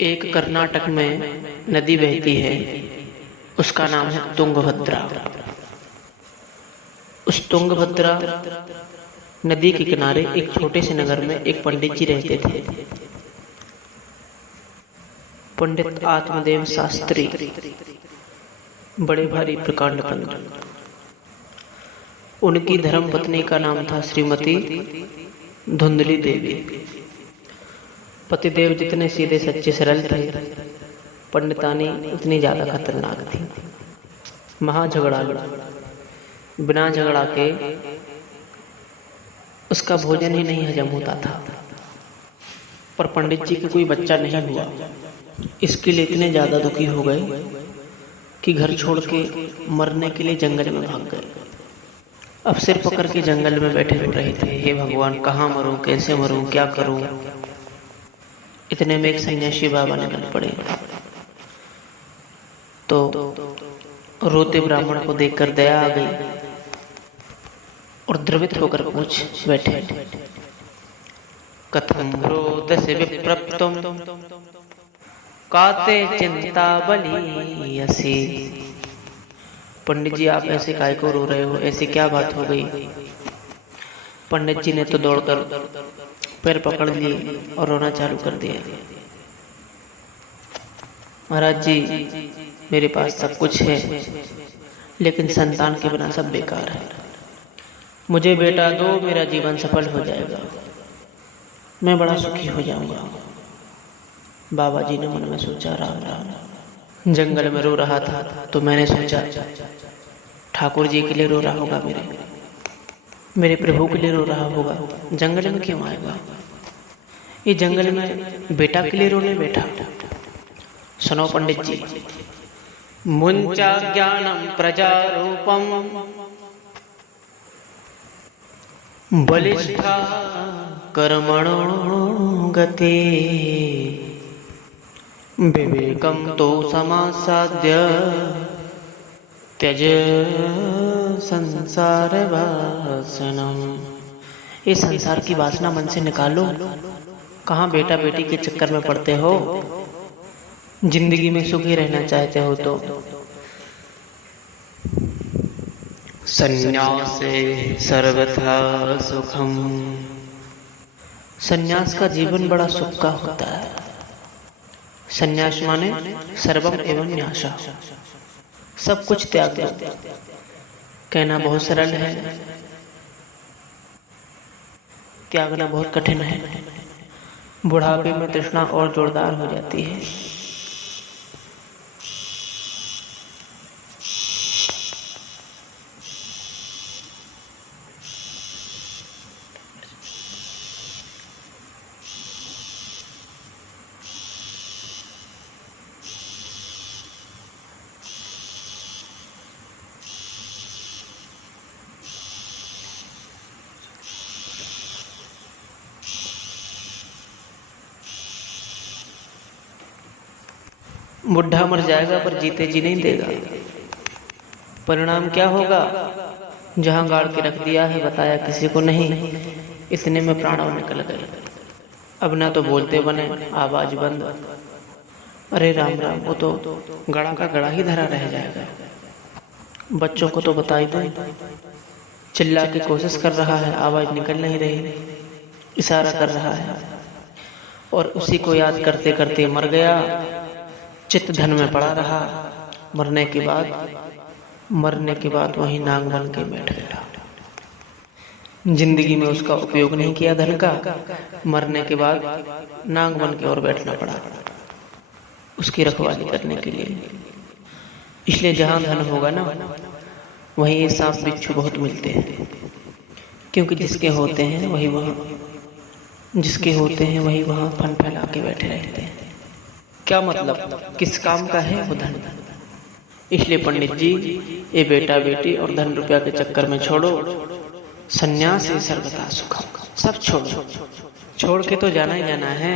एक कर्नाटक में नदी बहती है, उसका नाम है तुंगभद्रा। उस तुंगभद्रा नदी के किनारे एक छोटे से नगर में एक पंडित जी रहते थे। पंडित आत्मदेव शास्त्री, बड़े भारी प्रकांड पंडित। उनकी धर्म पत्नी का नाम था श्रीमती धुंधली देवी। पतिदेव जितने सीधे सच्चे सरल थे, पंडितानी उतनी ज्यादा खतरनाक थी। महाझगड़ालू, बिना झगड़ा के उसका भोजन ही नहीं हजम होता था। पर पंडित जी के कोई बच्चा नहीं हुआ। इसके लिए इतने ज्यादा दुखी हो गए कि घर छोड़ के मरने के लिए जंगल में भाग गए। अब सिर पकड़ के जंगल में बैठे हो रहे थे, हे भगवान, कहाँ मरूं, कैसे मरूं, क्या करूं। इतने में एक सन्यासी बाबा निकल पड़े तो रोते ब्राह्मण को देखकर दया आ गई और द्रवित होकर पूछ बैठे, कथम रोदसे विप्रप्तुम काते चिंता बलियसी। पंडित जी, आप ऐसे काय को रो रहे हो, ऐसी क्या बात हो गई। पंडित जी ने तो दौड़कर पैर पकड़ लिए और रोना चालू कर दिया। महाराज जी, मेरे पास सब कुछ है, लेकिन संतान के बिना सब बेकार है। मुझे बेटा दो, मेरा जीवन सफल हो जाएगा, मैं बड़ा सुखी हो जाऊंगा। बाबा जी ने मन में सोचा, राम राम। जंगल में रो रहा था तो मैंने सोचा, ठाकुर जी के लिए रो रहा होगा, मेरे प्रभु के लिए रो रहा होगा, जंगल में क्यों आएगा। ये जंगल में बेटा के लिए रोने बैठा। सुनो पंडित जी, मुंचा ज्ञानम प्रजारूपम बलिष्ठा कर्मणो गति विवेकम तो समासाद्य त्यज संसार वासनम। ये संसार की वासना मन से निकालो। कहाँ बेटा बेटी के चक्कर में पड़ते हो। जिंदगी में सुखी रहना चाहते हो तो संन्यासे सर्वथा सुखम। संन्यास का जीवन बड़ा सुख का होता है। संन्यास माने सर्वम एवं न्यासा, सब कुछ त्याग दो। कहना बहुत सरल है, त्यागना बहुत कठिन है। बुढ़ापे में तृष्णा और जोरदार हो जाती है। बुढ़ा मर जाएगा पर जीते जी नहीं देगा। परिणाम क्या होगा। जहां गाड़ के रख दिया है बताया किसी को नहीं, इतने में प्राणों निकल गए। अब ना तो बोलते बने, आवाज बंद। अरे राम राम, वो तो गड़ा का गड़ा ही धरा रह जाएगा। बच्चों को तो बता ही दो। चिल्ला की कोशिश कर रहा है, आवाज निकल नहीं रही, इशारा कर रहा है और उसी को याद करते करते मर गया। चित्त धन में पड़ा रहा। मरने के बाद वही नाग बन के बैठ गया। जिंदगी में उसका उपयोग नहीं किया धन का, मरने के बाद नाग बन के और बैठना पड़ा उसकी रखवाली करने के लिए। इसलिए जहां धन होगा ना, वहीं ये सांप बिच्छू बहुत मिलते हैं। क्योंकि जिसके होते हैं वही वहां फन फैला के बैठे रहते हैं। क्या मतलब, किस काम का है वो धन। इसलिए पंडित जी, ये बेटा बेटी और धन रुपया के चक्कर में छोड़ो। संन्यास से सर्वथा सुखम, सब छोड़ो। छोड़ के तो जाना ही जाना है,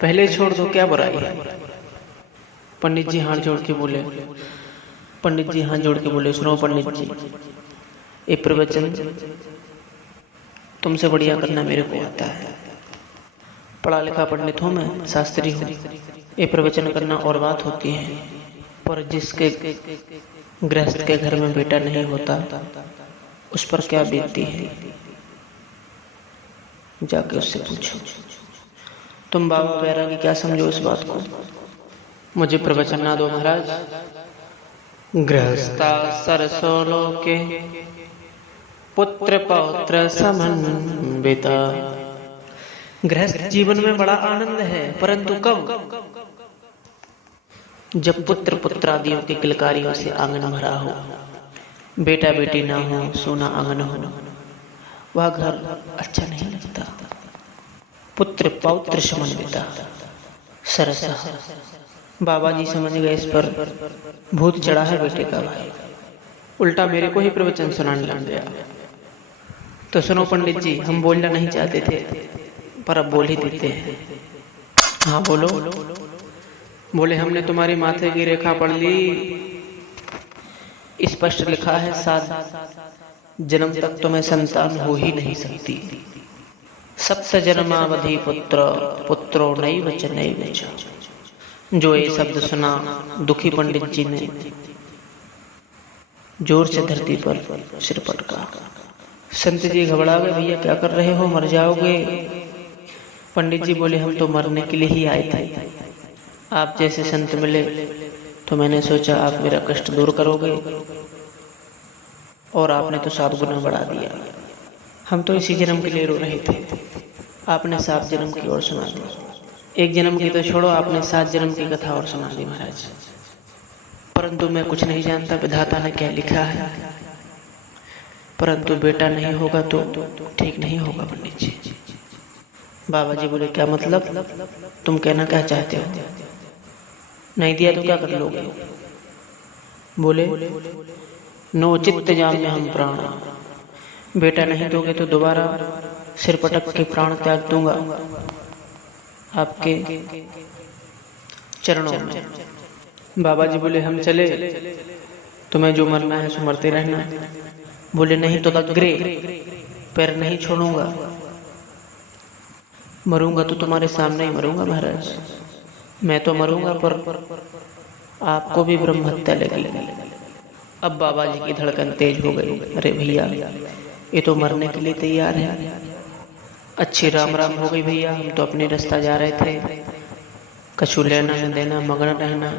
पहले छोड़ दो, क्या बुराई है। पंडित जी हाथ जोड़ के बोले, सुनो पंडित जी, ये प्रवचन तुमसे बढ़िया करना मेरे को आता है। पढ़ा लिखा पंडित हूँ मैं, शास्त्री हूँ। ये प्रवचन करना और बात होती है, पर जिसके गृहस्थ के घर में बेटा नहीं होता उस पर क्या बीतती है, जाके उससे पूछो। तुम बाबा बैरागी क्या समझो इस बात को? मुझे प्रवचन ना दो महाराज। गृहस्था सरसोलोके पुत्र पौत्र समन्विता। गृहस्थ जीवन में बड़ा आनंद है, परंतु कब? जब पुत्र पुत्रादियों की किलकारियों से आंगन भरा हो, बेटा बेटी ना हो, सोना आंगन हो, वह घर अच्छा नहीं लगता। पुत्र पौत्र समन्विता सरस। बाबा जी समझ गए इस पर भूत चढ़ा है बेटे का भाई, उल्टा मेरे को ही प्रवचन सुनाने लग गया। तो सुनो पंडित जी, हम बोलना नहीं चाहते थे पर अब बोल ही देते हैं। हाँ बोलो। बोले हमने तुम्हारी माथे की रेखा पढ़ ली, स्पष्ट लिखा है 7 जन्म तक तुम्हें संतान हो ही नहीं सकती। 7 जन्मावधि पुत्र पुत्रो नैव च नैव च। जो ये शब्द सुना दुखी पंडित जी ने जोर से धरती पर सिर पटका। संत जी घबरा गए, भैया क्या कर रहे हो, मर जाओगे। पंडित जी बोले हम तो मरने के लिए ही आए थे, आप जैसे संत मिले तो मैंने सोचा आप मेरा कष्ट दूर करोगे, और आपने तो 7 गुना बढ़ा दिया। हम तो इसी जन्म के लिए रो रहे थे, आपने 7 जन्म की और सुना दी। 1 जन्म की तो छोड़ो, आपने 7 जन्म की कथा और सुना दी महाराज। परंतु मैं कुछ नहीं जानता विधाता ने क्या लिखा है, परंतु बेटा नहीं होगा तो ठीक नहीं होगा पंडित जी। बाबा जी बोले क्या मतलब, तुम कहना क्या चाहते हो? नहीं दिया तो क्या कर लोगे? बोले नो चित्त जाम में हम प्राण। बेटा नहीं दोगे तो दोबारा सिर पटक के प्राण त्याग दूंगा आपके चरणों में। बाबा जी बोले हम चले, तुम्हें जो मरना है सो मरते रहना। बोले नहीं तो अग्रे, पैर नहीं छोड़ूंगा, मरूंगा तो तुम्हारे सामने ही मरूंगा महाराज। मैं तो मरूंगा पर आपको भी ब्रह्म हत्या लगेगी। अब बाबा जी की धड़कन तेज हो गई। अरे भैया ये तो मरने के लिए तैयार है। अच्छी राम राम हो गई भैया, हम तो अपने रास्ता जा रहे थे, कछु लेना न देना, मगन रहना।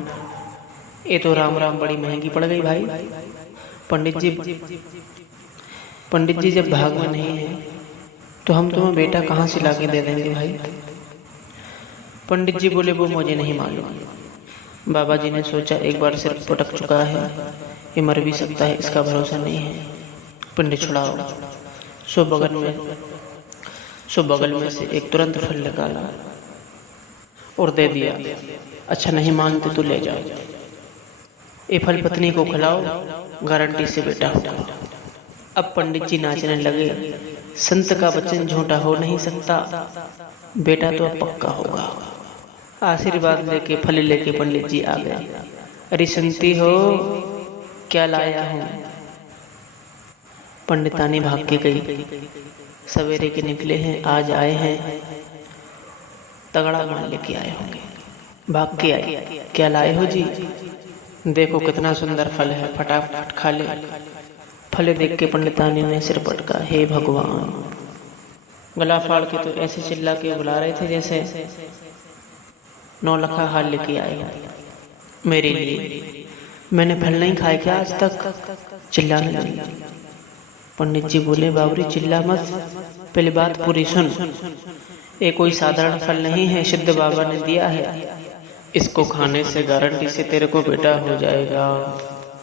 ये तो राम राम बड़ी महंगी पड़ गई भाई। पंडित जी जब भाग में नहीं है तो हम तुम्हें बेटा कहाँ से लाके दे देंगे भाई? पंडित जी बोले वो मुझे नहीं मालूम। बाबा जी ने सोचा एक बार सिर पटक चुका है, ये मर भी सकता है, इसका भरोसा नहीं है। पंडित छुड़ाओ। सो बगल में से एक तुरंत फल निकाला और दे दिया। अच्छा नहीं मानते तो ले जाओ, ये फल पत्नी को खिलाओ, गारंटी से बेटा होगा। अब पंडित जी नाचने लगे। संत का वचन झूठा हो नहीं सकता, बेटा तो अब पक्का होगा। आशीर्वाद लेके फल लेके पंडित जी आ गए। अरे सुनती हो क्या लाया हूँ? पंडितानी भाग के गई। सवेरे के निकले हैं, आज आए हैं, तगड़ा माल लेके आए होंगे। भाग के आए, क्या लाए हो जी? देखो कितना सुंदर फल है, फटाफट खा ले। फल देख के पंडितानी ने सिर पटका। हे भगवान, गला फाड़ के तो ऐसे चिल्ला के बुला रहे थे जैसे 9 लाख हाल लेके आए मेरे लिए। मैंने फल नहीं खाए क्या आज तक? चिल्लाने लगी। पंडित जी बोले बाबरी चिल्ला मत, पहले बात पूरी सुन। ये कोई साधारण फल नहीं है, सिद्ध बाबा ने दिया है, इसको खाने से गारंटी से तेरे को बेटा हो जाएगा।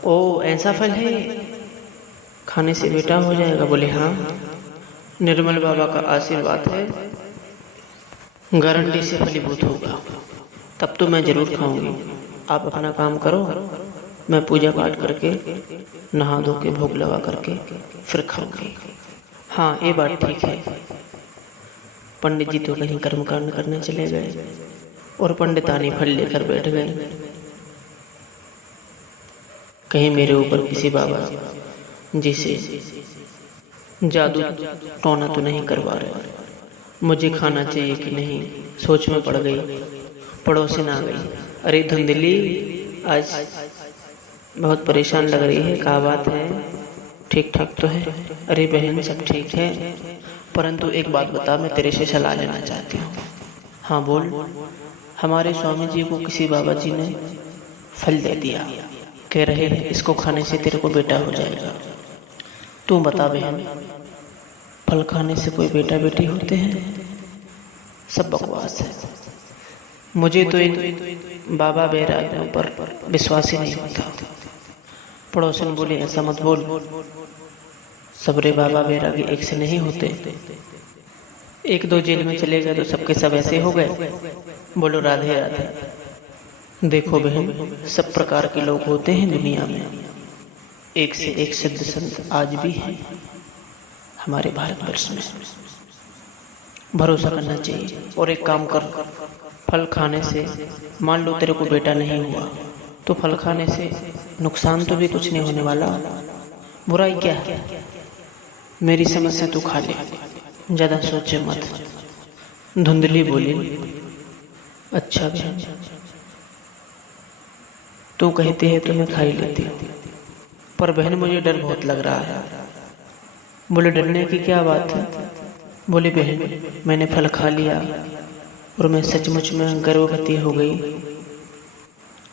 ओ ऐसा फल है, खाने से बेटा हो जाएगा? बोले हाँ, निर्मल बाबा का आशीर्वाद है, गारंटी से फलीभूत होगा। तब तो मैं जरूर खाऊंगी। आप अपना काम करो, मैं पूजा पाठ करके नहा धो के भोग लगा करके फिर खाऊंगी। हाँ ये बात ठीक है। पंडित जी तो कहीं कर्मकांड करने चले गए और पंडितानी फल लेकर बैठ गए। कहीं मेरे ऊपर किसी बाबा जी से जादू टोना तो नहीं करवा रहे। मुझे खाना चाहिए कि नहीं, सोच में पड़ गई। पड़ोसिन आ गई। अरे धुंधली, आज बहुत परेशान लग रही है, क्या बात है? ठीक ठाक तो है? अरे बहन, सब ठीक है, परंतु एक बात बता, मैं तेरे से सलाह लेना चाहती हूँ। हाँ बोल। हमारे स्वामी जी को किसी बाबा जी ने फल दे दिया, कह रहे हैं इसको खाने से तेरे को बेटा हो जाएगा। तू बता बहन, फल खाने से कोई बेटा बेटी होते हैं? सब बकवास है। मुझे तो इन बाबा बैरागियों पर विश्वास ही नहीं होता। पड़ोसन बोले ऐसा मत बोल, सबरे बाबा बैरागी एक से नहीं होते। एक दो जेल में चले गए तो सबके सब ऐसे हो गए। बोलो राधे राधे। देखो बहन, सब प्रकार के लोग होते हैं दुनिया में, एक से एक सिद्ध संत आज भी हैं हमारे भारतवर्ष में। भरोसा करना चाहिए। और एक काम कर, फल खाने से मान लो तेरे को बेटा नहीं हुआ तो फल खाने से नुकसान तो भी कुछ नहीं होने वाला, बुराई क्या है? मेरी समझ से तू खा ले, ज़्यादा सोचे मत। धुंधली बोली अच्छा बहन, तू कहती है तो मैं खा ही लेती हूँ, पर बहन मुझे डर बहुत लग रहा है। बोले डरने की क्या बात है? बोले बहन, मैंने फल खा लिया और मैं सचमुच में गर्भवती हो गई,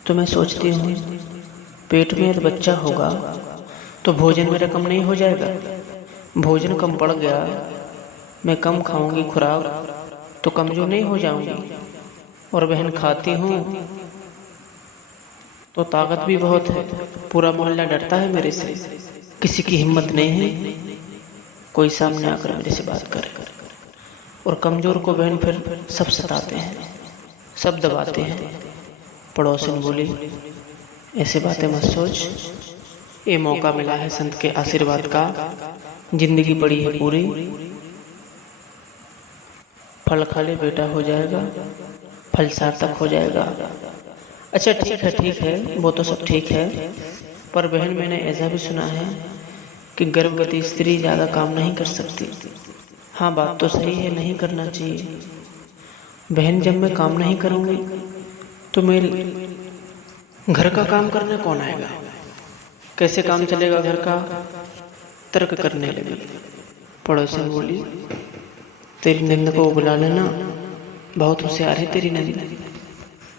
तो मैं सोचती हूँ पेट में यदि बच्चा होगा तो भोजन मेरा कम नहीं हो जाएगा? भोजन कम पड़ गया, मैं कम खाऊंगी खुराक तो कमजोर नहीं हो जाऊंगी। और बहन खाती हूँ तो ताकत भी बहुत है, पूरा मोहल्ला डरता है मेरे से, किसी की हिम्मत नहीं है कोई सामने आकर मेरे से बात करे। और कमज़ोर को बहन फिर सब सताते हैं, सब दबाते हैं। पड़ोसन बोली ऐसे बातें मत सोच, ये मौका मिला है संत के आशीर्वाद का, जिंदगी पड़ी है पूरी, फल खा ले बेटा हो जाएगा, फल सार्थक हो जाएगा। अच्छा ठीक है, वो तो सब ठीक है, पर बहन मैंने ऐसा भी सुना है कि गर्भवती स्त्री ज़्यादा काम नहीं कर सकती। हाँ बात तो सही है, नहीं करना चाहिए। बहन जब मैं काम नहीं करूँगी तो मेरे घर का काम करने कौन आएगा? कैसे काम चलेगा घर का? तर्क करने लगी। पड़ोसन बोली तेरी नंद को बुला लेना, बहुत होशियार है तेरी नंद,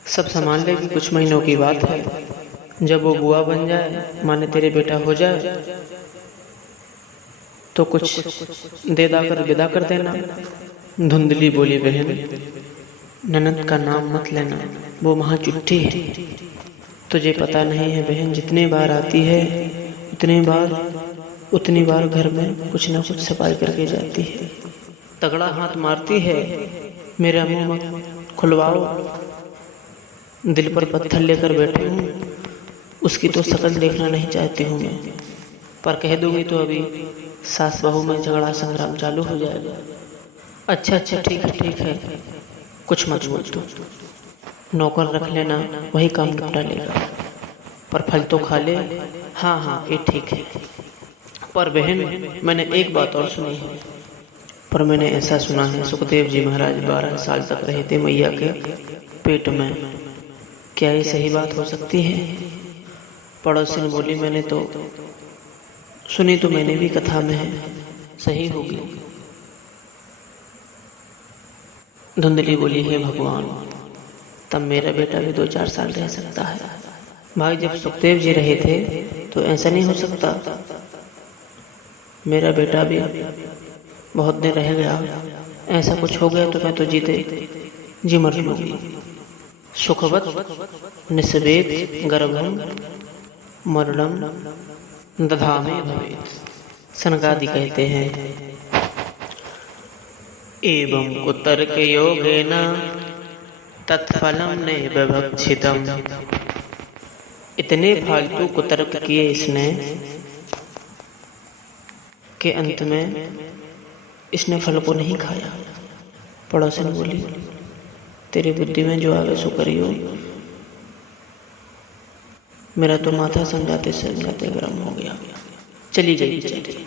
सब संभाल लेगी, कुछ महीनों की बात है। जब वो बुआ बन जाए, माने तेरे बेटा हो जाए, तो कुछ दे दाकर विदा कर देना। धुंधली बोली बहन, ननद का नाम मत लेना, वो वहाँ चुट्टी है। तुझे पता नहीं है बहन, जितनी बार आती है उतनी बार घर में कुछ न कुछ सफाई करके जाती है। तगड़ा हाथ मारती है, मेरा मुंह मत खुलवाओ, दिल पर पत्थर लेकर बैठी हूँ, उसकी तो शकल देखना नहीं चाहती हूँ मैं, पर कह दूंगी तो अभी सास बहू में झगड़ा संग्राम चालू हो जाएगा। अच्छा ठीक है, कुछ मत बोल, तू नौकर रख लेना, वही काम निपटा लेगा, पर फल तो खा ले। हाँ ये ठीक है। पर बहन मैंने एक बात और सुनी है, पर मैंने ऐसा सुना है सुखदेव जी महाराज 12 साल तक रहे थे मैया के पेट में, क्या ये सही बात हो सकती है? पड़ोसी ने बोली मैंने तो सुनी, तो मैंने भी कथा में है, सही होगी। धुंधली बोली हे भगवान, तब मेरा बेटा भी 2-4 साल रह सकता है। भाई जब सुखदेव जी रहे थे तो ऐसा नहीं हो सकता, मेरा बेटा भी बहुत दिन रह गया, ऐसा कुछ हो गया तो मैं तो जीते जी मर लूंगी। सुखवत निस्वेद गर्भम मरणम दधामे भवेत्, सनकादि कहते हैं। एवं कुतर्क योगेन तत्फलम नैव भक्षितम्, इतने फालतू कुतर्क किए इसने के अंत में इसने फल को नहीं खाया। पड़ोसन बोली तेरी बुद्धि में जो आगे सो करियो, मेरा तो माथा समझाते समझाते गर्म हो गया, चली गई बेचारी,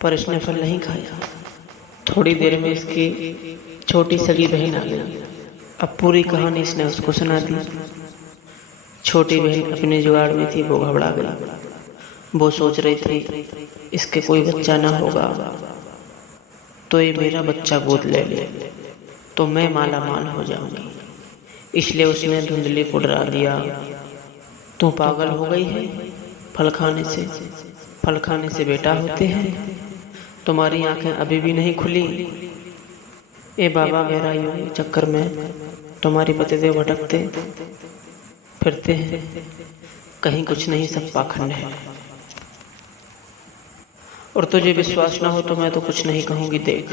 पर इसने फल नहीं खाया। थोड़ी देर में इसकी छोटी सगी बहन आ गई। अब पूरी कहानी इसने उसको सुना दी। छोटी बहन अपने जुगाड़ में थी, वो घबरा गई। वो सोच रही थी इसके कोई बच्चा ना होगा तो ये मेरा बच्चा गोद ले ले तो मैं माला माल हो जाऊंगी। इसलिए उसने धुंधली को डरा दिया। तू पागल हो गई है? फल खाने से बेटा होते हैं? तुम्हारी आंखें अभी भी नहीं खुली? ए बाबा, मेरा यूं चक्कर में तुम्हारी पतिदेव भटकते फिरते हैं। कहीं कुछ नहीं, सब पाखंड है। और तुझे विश्वास ना हो तो मैं तो कुछ नहीं कहूंगी, देख,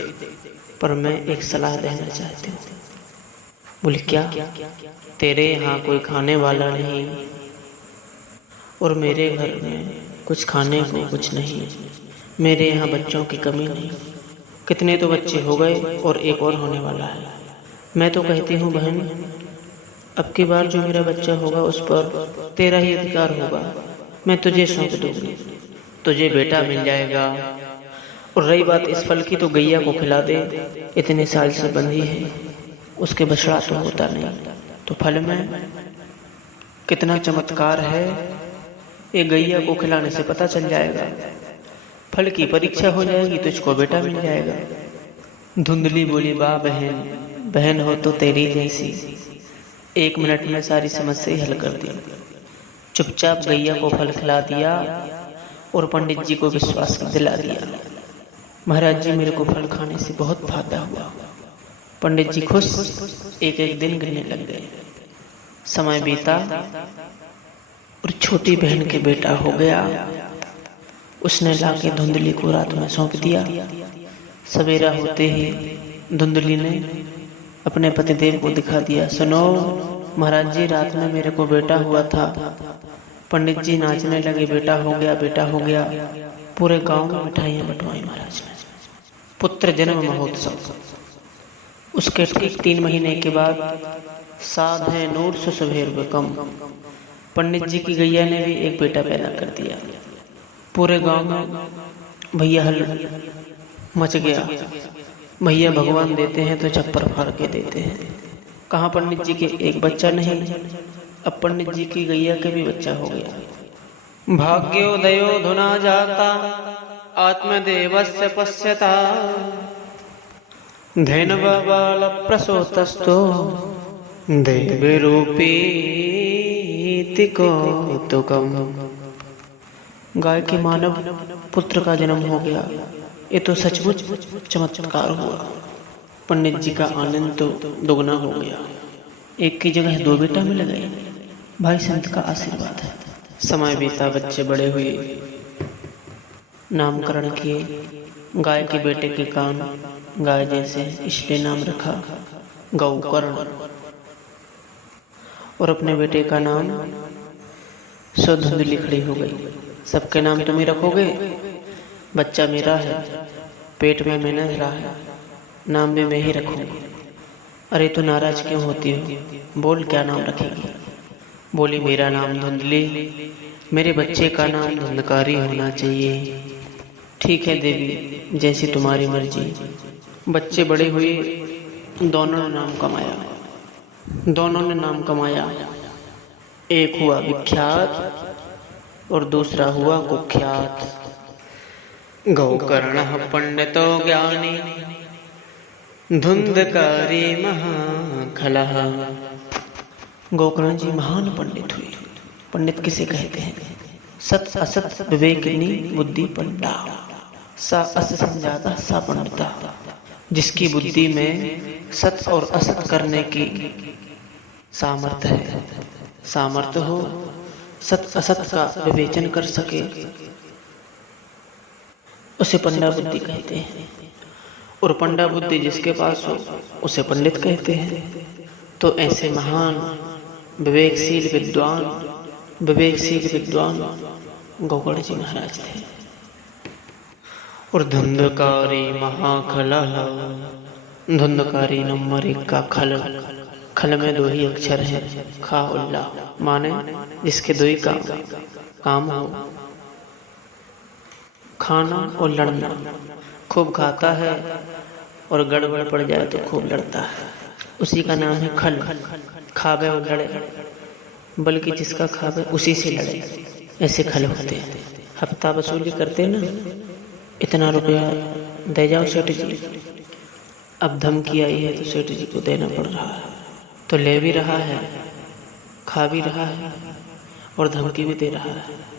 पर मैं एक सलाह देना चाहती हूँ। बोले क्या? तेरे यहाँ कोई खाने वाला नहीं और मेरे घर में कुछ खाने को कुछ नहीं। मेरे यहाँ बच्चों की कमी नहीं। कितने तो बच्चे हो गए और एक और होने वाला है। मैं तो कहती हूँ बहन, अब की बार जो मेरा बच्चा होगा उस पर तेरा ही अधिकार होगा। मैं तुझे सौंप दूंगी, तुझे बेटा मिल जाएगा। और रही बात इस फल की, तो गैया को खिला दे। इतने साल से बंधी है, उसके बछड़ा तो होता नहीं। तो फल में कितना चमत्कार है, ये गैया को खिलाने से पता चल जाएगा। फल की परीक्षा हो जाएगी, तुझको बेटा मिल जाएगा। धुंधली बोली, वाह बहन, बहन हो तो तेरी जैसी। 1 मिनट में सारी समस्या हल कर दी। चुपचाप गैया को फल खिला दिया और पंडित जी को विश्वास दिला दिया। महाराज जी, मेरे को फल खाने से बहुत फायदा हुआ। पंडित जी खुश एक एक दिन गिनने लग गए। समय बीता और छोटी बहन के बेटा हो गया। उसने लाके धुंधली को रात में सौंप दिया। सवेरा होते ही धुंधली ने अपने पतिदेव को दिखा दिया। सुनो महाराज जी, रात में मेरे को बेटा हुआ था। पंडित जी नाचने लगे, बेटा हो गया, बेटा हो गया। पूरे गांव में मिठाइयाँ बंटवाई महाराज ने। पुत्र जन्म महोत्सव। उसके ठीक 3 महीने के बाद साध है नूर सुसभेर कम। पंडित जी की गैया ने भी एक बेटा पैदा कर दिया। पूरे गांव में भैया हल मच गया। भैया भगवान देते हैं तो चप्पर फाड़ के देते हैं। कहाँ पंडित जी के एक बच्चा नहीं, अब पंडित जी की गैया के भी बच्चा हो गया। भाग्योदयो धुना जाता आत्मदेवस्य पश्यता धैनवबाल प्रसूतस्तो देवी रूपी कौतुकम्। गाय के मानव पुत्र का जन्म हो गया। ये तो सचमुच चमत्कार हुआ। पंडित जी का आनंद तो दोगुना हो गया। एक की जगह 2 बेटा मिल गए। भाई संत का आशीर्वाद है। समय बीता, बच्चे बड़े हुए, नामकरण किए। गाय के बेटे के कान गाय जैसे, इसलिए नाम रखा गौकर्ण। और अपने बेटे का नाम धुंधली खड़ी हो गई। सबके नाम तुम ही रखोगे? बच्चा मेरा है, पेट में मैंने धरा है, नाम भी मैं ही रखूंगी। अरे तू नाराज क्यों होती हो? बोल क्या नाम रखेगी? बोली, मेरा नाम धुंधली, मेरे बच्चे का नाम धुंधकारी होना चाहिए। ठीक है देवी, जैसी तुम्हारी मर्जी। बच्चे बड़े हुए, दोनों ने नाम कमाया। एक हुआ विख्यात और दूसरा हुआ कुख्यात। गौकर्ण पंडितो ज्ञानी धुंधकारी महाखलः। गौकर्ण जी महान पंडित हुए। पंडित किसे कहते हैं? सत असत विवेकिनी बुद्धि पंडा। सा अस संजाता सा पंडिता। जिसकी बुद्धि में सत और असत करने की सामर्थ्य है, सामर्थ्य हो, सत असत का विवेचन कर सके, उसे पंडा बुद्धि कहते हैं। और पंडा बुद्धि जिसके पास हो उसे पंडित कहते हैं। तो ऐसे महान विवेकशील विद्वान गौकर्ण जी महाराज थे। और धुंधकारी महाखलः। धुंधकारी नंबर 1 का खल। खल में 2 ही अक्षर है, खा उल्ला, माने जिसके 2 ही काम हो, खाना और लड़ना। खूब खाता है और गड़बड़ पड़ जाए तो खूब लड़ता है। उसी का नाम है खल। खावे और लड़े, बल्कि जिसका खावे उसी से लड़े, ऐसे खल होते हैं। हफ्ता वसूली करते ना, इतना रुपया दे जाओ सेठ जी। अब धमकी आई है तो सेठ जी को देना पड़ रहा है, तो ले भी रहा है, खा भी रहा है और धमकी भी दे रहा है।